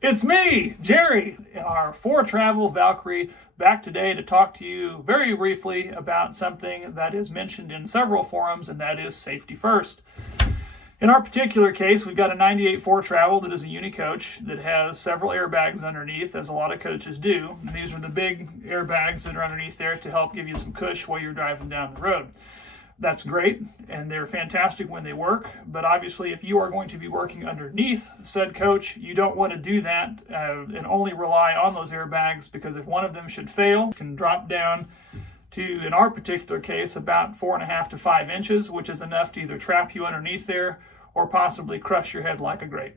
It's me, Jerry, in our Foretravel Valkyrie, back today to talk to you very briefly about something that is mentioned in several forums, and that is safety first. In our particular case, we've got a 98 Foretravel that is a uni coach that has several airbags underneath, as a lot of coaches do. And these are the big airbags that are underneath there to help give you some cush while you're driving down the road. That's great, and they're fantastic when they work, but obviously if you are going to be working underneath said coach, you don't want to do that and only rely on those airbags, because if one of them should fail, it can drop down to, in our particular case, about 4.5 to 5 inches, which is enough to either trap you underneath there or possibly crush your head like a grape.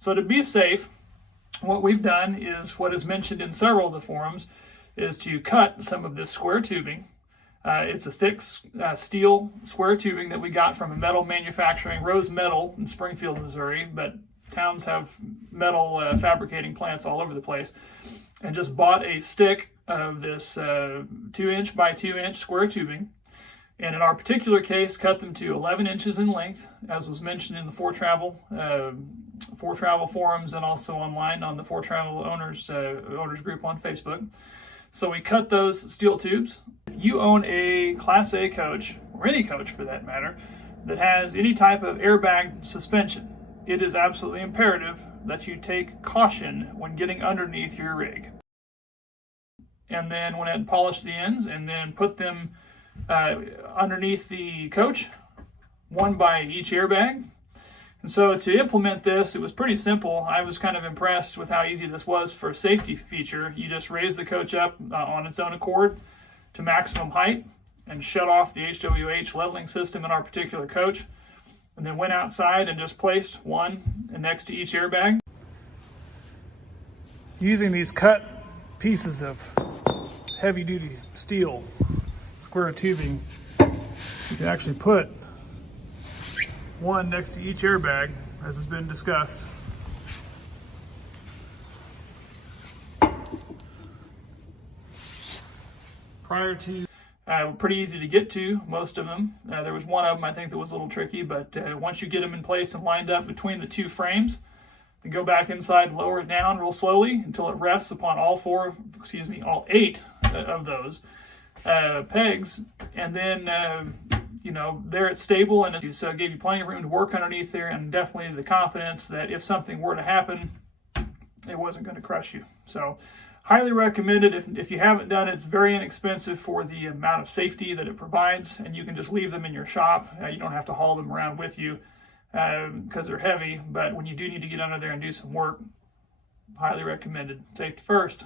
So to be safe, what we've done is what is mentioned in several of the forums, is to cut some of this square tubing. It's a thick steel square tubing that we got from a metal manufacturing, Rose Metal in Springfield, Missouri, but towns have metal fabricating plants all over the place, and just bought a stick of this 2-inch by 2-inch square tubing, and in our particular case cut them to 11 inches in length, as was mentioned in the Foretravel forums and also online on the Foretravel owners group on Facebook. So we cut those steel tubes. If you own a Class A coach, or any coach for that matter, that has any type of airbag suspension, it is absolutely imperative that you take caution when getting underneath your rig. And then went ahead and polish the ends and then put them underneath the coach, one by each airbag. And so to implement this, it was pretty simple. I was kind of impressed with how easy this was for a safety feature. You just raise the coach up on its own accord to maximum height and shut off the HWH leveling system in our particular coach, and then went outside and just placed one next to each airbag. Using these cut pieces of heavy-duty steel square tubing, you can actually put one next to each airbag, as has been discussed. Prior to, pretty easy to get to, most of them. There was one of them I think that was a little tricky, but once you get them in place and lined up between the two frames, then go back inside, lower it down real slowly until it rests upon all 8 of those pegs, and then there it's stable, and so it gave you plenty of room to work underneath there, and definitely the confidence that if something were to happen, it wasn't going to crush you. So highly recommended. If you haven't done it, it's very inexpensive for the amount of safety that it provides, and you can just leave them in your shop. You don't have to haul them around with you because they're heavy, but when you do need to get under there and do some work, highly recommended. Safety first.